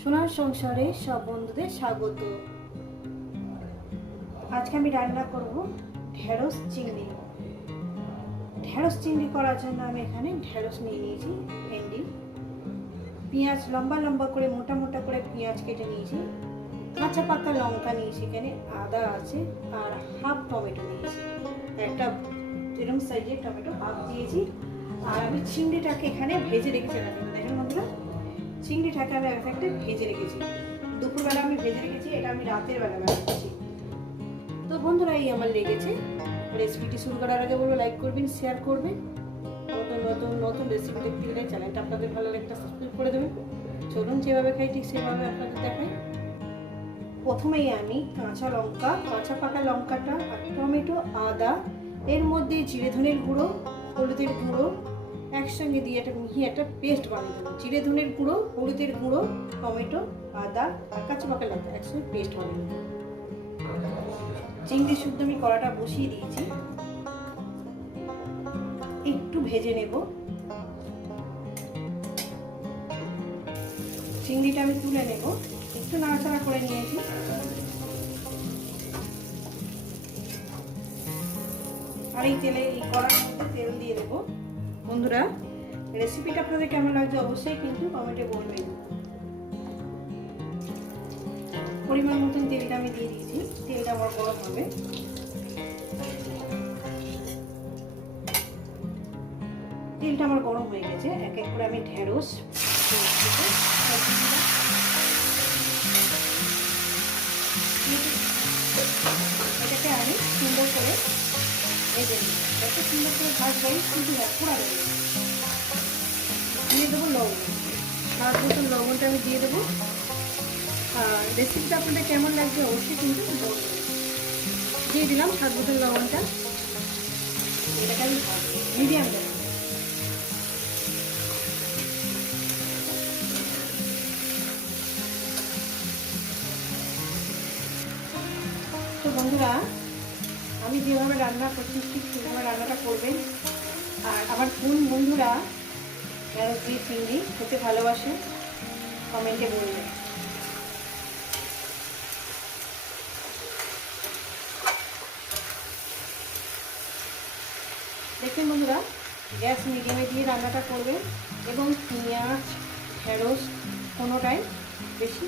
সোনার সংসারে সব বন্ধুদের স্বাগত। আজকে আমি রান্না করব ঢেঁড়স চিংড়ি। ঢেঁড়স চিংড়ি করার জন্য আমি এখানে ঢেঁড়স নিয়ে নিয়েছি, ভেন্ডি। পেঁয়াজ লম্বা লম্বা করে, মোটা মোটা করে পেঁয়াজ কেটে নিয়েছি। কাঁচা পাকা লঙ্কা নিয়েছি, এখানে আদা আছে, আর হাফ টমেটো নিয়েছি। একটা এরকম সাইজের টমেটো হাফ দিয়েছি। আর আমি চিংড়িটাকে এখানে ভেজে রেখেছি রাখবেন দেখেন বন্ধুরা। চিংড়িটাকে আমি এক একটা ভেজে রেখেছি। দুপুরবেলা আমি ভেজে রেখেছি, এটা আমি রাতের বেলা বানিয়েছি তো বন্ধুরা, এই আমার লেগেছে। রেসিপিটি শুরু করার আগে বলব লাইক করবেন শেয়ার করবেন। নতুন নতুন নতুন রেসিপি দেখতে গেলে চ্যানেলটা আপনাদের ভালো লাগে সাবস্ক্রাইব করে দেবেন। চলুন, যেভাবে খাই, ঠিক সেভাবে আপনাদের দেখাই। প্রথমেই আমি কাঁচা লঙ্কা, কাঁচা পাকা লঙ্কাটা টমেটো, আদা, এর মধ্যে জিরে ধনের গুঁড়ো, হলুদের গুঁড়ো একসঙ্গে দিয়ে একটা মিহি, একটা পেস্ট বানিয়ে দেবো। জিরে ধনের গুঁড়ো, হলুদের গুঁড়ো, টমেটো, আদা, আর কাঁচা পাকা লঙ্কা একসঙ্গে পেস্ট বানিয়ে দেবো। চিংড়ি শুদ্ধ আমি কড়াটা বসিয়ে দিয়েছি। একটু ভেজে নেব। চিংড়িটা আমি তুলে নেব। একটু নাড়াচাড়া করে নিয়েছি। আর এই তেলে, এই কড়ার মধ্যে তেল দিয়ে দেবো। বন্ধুরা রেসিপিটা আপনাদের কেমন লাগছে অবশ্যই কিন্তু কমেন্টে বলবেন। পরিমাণ মতন তেলটা আমি দিয়ে দিয়েছি, তেলটা আমার গরম হবে। তেলটা আমার গরম হয়ে গেছে, এক এক করে আমি ঢেঁড়স, এটাকে আমি সুন্দর করে ভেজে নিই যত সুন্দর করে ভাজবাই কিন্তু দিয়ে দেবো লবণ স্বাদ মতন লবণটা আমি দিয়ে দেবো আর রেসিপিটা আপনাদের কেমন লাগছে অবশ্যই কিন্তু দিয়ে দিলাম স্বাদ মতন লবণটা এটাকে আমি মিডিয়াম তো বন্ধুরা আমি যেভাবে রান্না করছি ঠিক সেভাবে রান্নাটা করবেন। আর আমার কোন বন্ধুরা ঢেঁড়স দিয়ে চিংড়ি খেতে ভালোবাসে, কমেন্টে বলবেন। দেখুন বন্ধুরা, গ্যাস মিডিয়ামে দিয়ে রান্নাটা করবেন এবং পেঁয়াজ, ঢেঁড়স কোনোটাই বেশি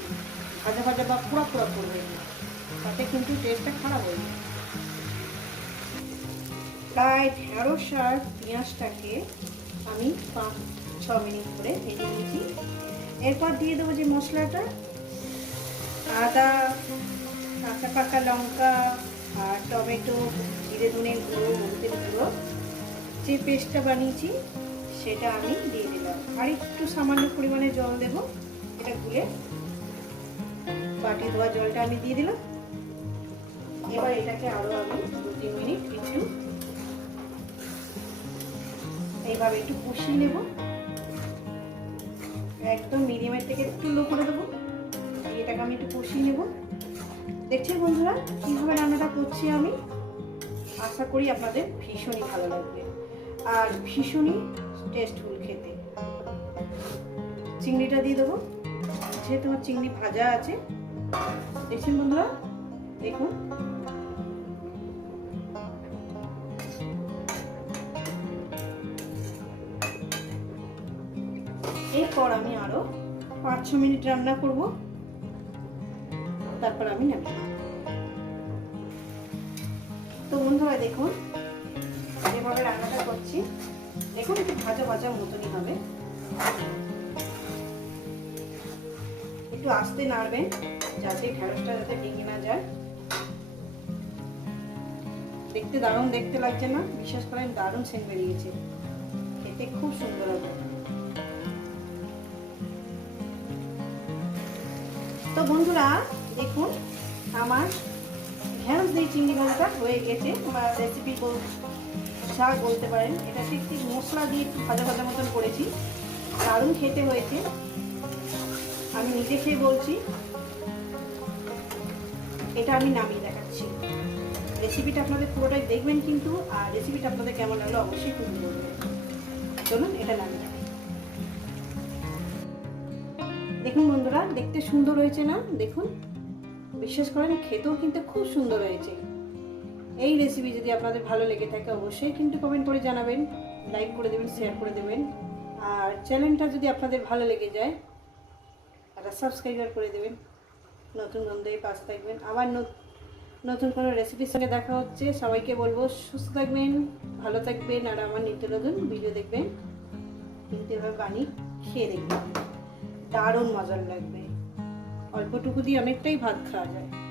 ভাজা ভাজা বা পোড়া করবেন না। তাতে কিন্তু টেস্টটা খারাপ হয়ে প্রায় ঢেঁড়স আর পেঁয়াজটাকে আমি পাঁচ, ছ মিনিট করে ভেজে নিয়েছি। এরপর দিয়ে দেবো যে মশলাটা। আদা, কাঁচা পাকা লঙ্কা আর টমেটো, জিরে ধনের গুঁড়ো, হলুদের গুঁড়ো যে পেস্টটা বানিয়েছি, সেটা আমি দিয়ে দিলাম। আর একটু সামান্য পরিমাণে জল দেবো। এটা গুলে বাটি ধোয়া জলটা আমি দিয়ে দিলাম। এবার এটাকে আরও আমি দু তিন মিনিট কিছু এইভাবে একটু কষিয়ে নেব। একদম মিডিয়ামের থেকে একটু লো করে দেবো। এটাকে আমি একটু কষিয়ে নেব। দেখছেন বন্ধুরা, কীভাবে রান্নাটা করছি আমি? আশা করি আপনাদের ভীষণই ভালো লাগবে। আর ভীষণই টেস্টফুল খেতে। চিংড়িটা দিয়ে দেবো। যেহেতু আমার চিংড়ি ভাজা আছে। দেখছেন বন্ধুরা, দেখুন। আমি আরও পাঁচ ছ মিনিট রান্না করব। তারপর আমি নামি তো বন্ধুরা দেখুন, যেভাবে রান্নাটা করছি, দেখুন একটু ভাজা ভাজা মতনই হবে। একটু আস্তে নাড়বেন, যাতে ঢেঁড়সটা যাতে ভেঙে না যায়। দেখতে দারুণ, দেখতে লাগছে না? বিশ্বাস করেন, দারুণ সেন্ট বেরিয়েছে। খেতে খুব সুন্দর হবে। তো বন্ধুরা, দেখুন, আমার ঢেঁড়স দিয়ে চিংড়ি ভাজাটা হয়ে গেছে। বা রেসিপি শাক বলতে পারেন, এটা ঠিক ঠিক মশলা দিয়ে একটু ভাজা ভাজা মতন করেছি। দারুণ খেতে হয়েছে। আমি নিজে খেয়ে বলছি, এটা আমি নামিয়ে দেখাচ্ছি। রেসিপিটা আপনাদের পুরোটাই দেখবেন কিন্তু, আর রেসিপিটা আপনাদের কেমন লাগল অবশ্যই কিন্তু বলবেন চলুন, এটা নামিয়ে দেখুন বন্ধুরা, দেখতে সুন্দর হয়েছে না? দেখুন। বিশ্বাস করেন, খেতেও কিন্তু খুব সুন্দর হয়েছে। এই রেসিপি যদি আপনাদের ভালো লেগে থাকে, অবশ্যই কিন্তু কমেন্ট করে জানাবেন লাইক করে দেবেন শেয়ার করে দেবেন। আর চ্যানেলটা যদি আপনাদের ভালো লেগে যায় একটা সাবস্ক্রাইবার করে দেবেন। নতুন বন্ধুই পাশ থাকবেন। আবার নতুন কোনো রেসিপির সঙ্গে দেখা হচ্ছে, সবাইকে বলব, সুস্থ থাকবেন, ভালো থাকবেন। আর আমার নিত্য নতুন ভিডিও দেখবেন। কিন্তু এভাবে বানিয়ে খেয়ে দেখবেন। দারুণ মজার লাগবে। অল্পটুকু দিয়ে অনেকটাই ভাত খাওয়া যায়।